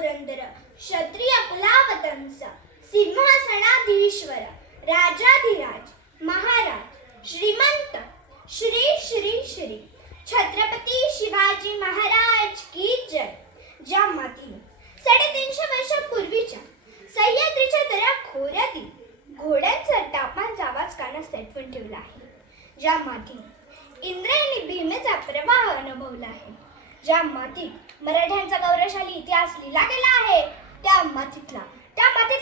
पुरंदर क्षत्रिय कुलावतंस सिंहासनाधीश्वर राजाधिराज महाराज श्रीमंत श्री श्री श्री छत्रपती शिवाजी महाराज की जय. ज्या मातीने 350 वर्षांपूर्वीच्या सह्याद्रीच्या दऱ्या खोऱ्यातील घोड्यांचा टापांचा आवाज कानात साठवून ठेवला आहे, ज्या मातीने इंद्रायणी भीमेचा प्रवाह अनुभवला आहे, ज्या मातीत मराठ्यांचा गौरवशाली इतिहास लिहिला गेला आहे, त्या मातीतला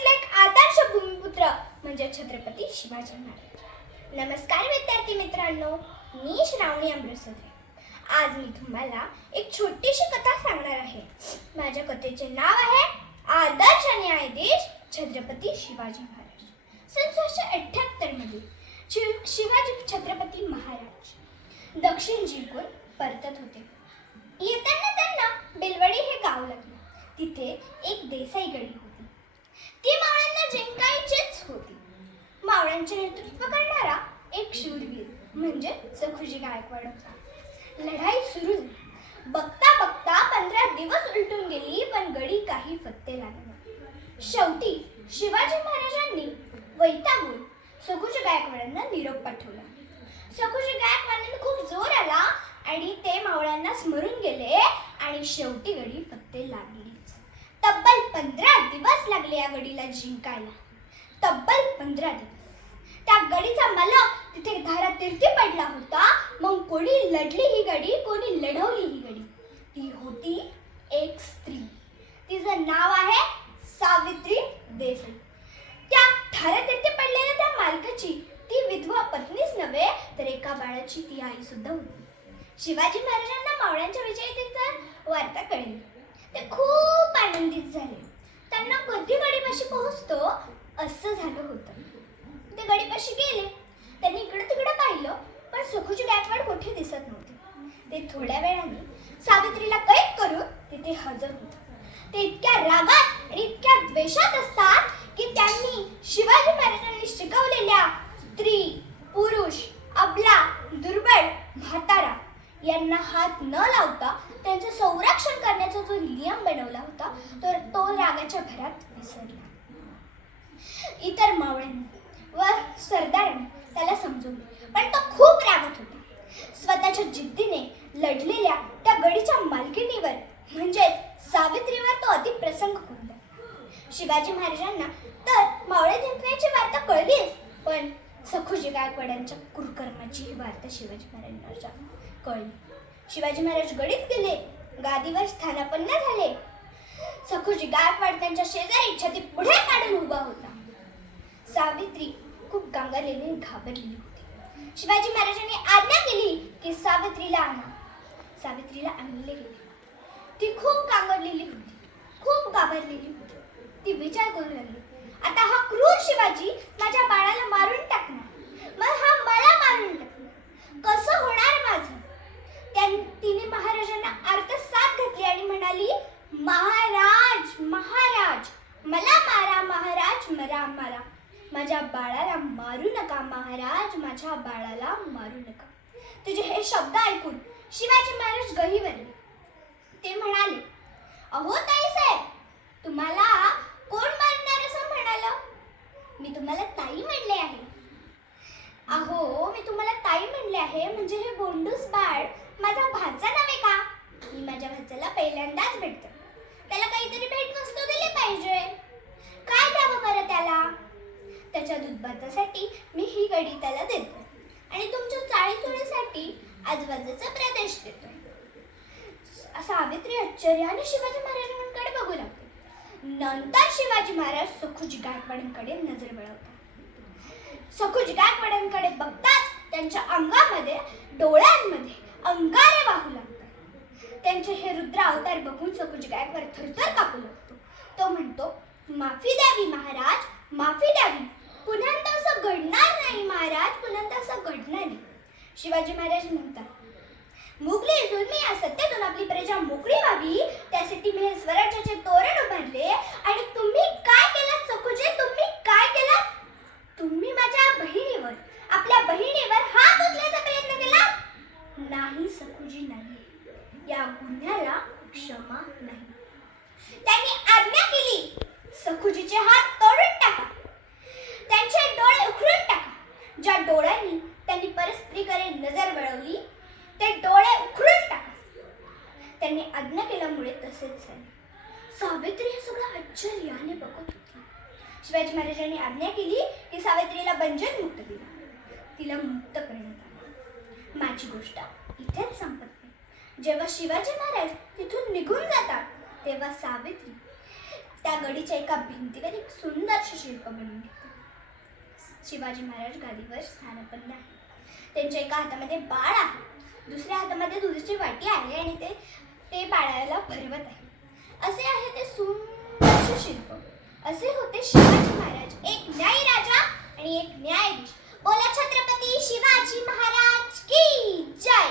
एक आदर्श भूमिपुत्र म्हणजे छत्रपती शिवाजी महाराज. नमस्कार विद्यार्थी मित्रांनो, मी श्रावणी अमृतसरे. आज मी तुम्हाला एक छोटीशी कथा सांगणार आहे. माझ्या कथेचे नाव आहे आदर्श न्यायाधीश छत्रपती शिवाजी महाराज. सन 1678 मध्ये शिवाजी छत्रपती महाराज दक्षिण जिंकून परतत होते. येताना त्यांना बेलवडी हे गाव लागले. तिथे एक देसाई गडी होती. ती मावळ्यांना जिंकायचीच होती. मावळ्यांचे नेतृत्व करणारा एक शूरवीर म्हणजे सखुजी गायकवाड होता. लढाई सुरू झाली. बघता बघता 15 दिवस उलटून गेली, पण गडी काही पत्ते लागले नाही. शेवटी शिवाजी महाराजांनी वैतागून सखुजी गायकवाडांना निरोप पाठवला. सखुजी गायकवाडांना खूप जोर आला आणि ते मावळ्यांना स्मरून गेले आणि शेवटी गडी पत्ते लागलीच. तब्बल 15 दिवस लागले या गडीला जिंकायला. तब्बल 15 दिवस. त्या गडीचा मालक तिथे धारातीर्थी पडला होता. मग कोणी लढली ही गडी, कोणी लढवली ही गडी. ती होती एक स्त्री. तिचं नाव आहे सावित्री देसाई. त्या धारातीर्थी पडलेल्या त्या मालकाची ती विधवा पत्नीच नव्हे तर एका बाळाची ती आई सुद्धा होती. शिवाजी महाराजांना मावळ्यांच्या विजयाची वार्ता कळली. ते खूप आनंदित झाले. त्यांना कधी गडीपाशी पोहोचतो असं झालं होतं. ते गडीपाशी गेले. त्यांनी इकडे तिकडे पाहिलं, पण सखुजी गायकवाड कुठे दिसत नव्हते. ते थोड्या वेळाने सावित्रीला कैद करून तिथे हजर होते. ते इतक्या रागात आणि इतक्या द्वेषात असतात की त्यांनी शिवाजी महाराजांनी शिकवलेल्या स्त्री, पुरुष, अबला, दुर्बल, म्हातारा यांना हात न लावता त्यांचं संरक्षण करण्याचा जो नियम बनवला होता तर तो रागाच्या भरात विसरला. इतर मावळ्यांनी व सरदारांनी त्याला समजवले, पण तो खूप रागत होता. स्वतःच्या जिद्दीने लढलेल्या त्या गडीच्या मालकिणीवर म्हणजे सावित्रीवर तो अतिप्रसंग होता. शिवाजी महाराजांना तर मावळे जिंकण्याची वार्ता कळलीच, पण सखुजी गायकवाडांच्या कुकर्माची ही वार्ता शिवाजी महाराजांना कळली. शिवाजी महाराज गडीत गेले. गादीवर स्थानापन्न झाले. सखुजी गायकवाड त्यांच्या शेजारी छाती पुढे काढून उभा होता. सावित्री खूप गांगरलेली घाबरलेली होती. शिवाजी महाराजांनी आज्ञा केली की सावित्रीला आणा. सावित्रीला आणले गेले. ती खूप गांगरलेली होती, खूप घाबरलेली होती. ती विचार करू लागली, आता हा क्रूर शिवाजी माझ्या बाळाला मारून टाकणार, मग हा मला मारून टाकणार, कसं होणार माझं? तिने महाराजांना आर्तसाद घातली आणि म्हणाली, महाराज महाराज मला मारा, महाराज मला मारा, माझ्या बाळाला मारू नका, महाराज माझ्या बाळाला मारू नका. तिचे हे शब्द ऐकून शिवाजी महाराज गहिवरले. ते म्हणाले, अहो ताईसाहेब, तुम्हाला कोण मारणार असं म्हणालं? मी तुम्हाला ताई म्हणले आहे. अहो मी तुम्हाला ताई म्हणले आहे म्हणजे हे गोंडूस बाळ माझा भाचा नव्हे का? मी माझ्या भाच्याला पहिल्यांदाच भेटते. त्याला काहीतरी भेटवस्तू दिली पाहिजे. काय द्यावं बरं त्याला? त्याच्या दूधभातासाठी मी ही गडी त्याला देतो आणि तुमच्या चाळीसोळीसाठी आजूबाजूचा प्रदेश देतो. सावित्री आश्चर्याने शिवाजी महाराजांकडे बघू लागते. नंतर शिवाजी महाराज सखुजी गायकवाडांकडे नजर वळवतात. सखुजी गायकवाडांकडे बघताच त्यांच्या अंगामध्ये, डोळ्यांमध्ये अंगारे वाहू लागतात. त्यांचे हे रुद्र अवतार बघून सखुजी गायकवाड थरथर कापू लागतो. तो म्हणतो, माफी द्यावी महाराज, माफी द्यावी. पुन्हा असं घडणार नाही महाराज, पुन्हा असं घडणार नाही. शिवाजी महाराज म्हणतात, मुघली जुलमी या सत्तेतून आपली प्रजा मोकळी व्हावी त्यासाठी मी हे स्वराज्याचे तोरण उभारले आणि तुम्ही काय केलं सखुजी? तुम्ही काय केलं? तुम्ही माझ्या बहिणीवर, आपल्या बहिणीवर हात उचलायचा प्रयत्न केला? नाही सखुजी नाही, या गुन्ह्याला क्षमा नाही. त्यांनी सखुजीचे हात तोडून टाका, त्यांचे डोळे उखडून टाका. ज्या डोळ्यांनी त्यांनी परस्त्रीकडे नजर वळवली ते डोळे उखडून टाका. त्यांनी आज्ञा केल्यामुळे तसेच झाले. सावित्री हे सगळं आश्चर्याने बघत होती. शिवाजी महाराजांनी आज्ञा केली की सावित्रीला बंधन मुक्त केलं. तिला मुक्त करण्यात आलं. माझी गोष्ट इथेच संपत नाही. जेव्हा शिवाजी महाराज तिथून निघून जातात तेव्हा सावित्री त्या गडीच्या एका भिंतीवर एक सुंदरशी शिल्प बनवून घेते. शिवाजी महाराज गादीवर स्थानापन्न आहे. त्यांच्या एका हातामध्ये बाळ आहे, दुसऱ्या हातामध्ये दुधाची वाटी आहे आणि ते बाळाला भरवत आहे. असे आहे ते सुंदरसे शिल्प. असे होते शिवाजी महाराज, एक न्यायी राजा आणि एक न्यायाधीश. बोला छत्रपती शिवाजी महाराज की जय.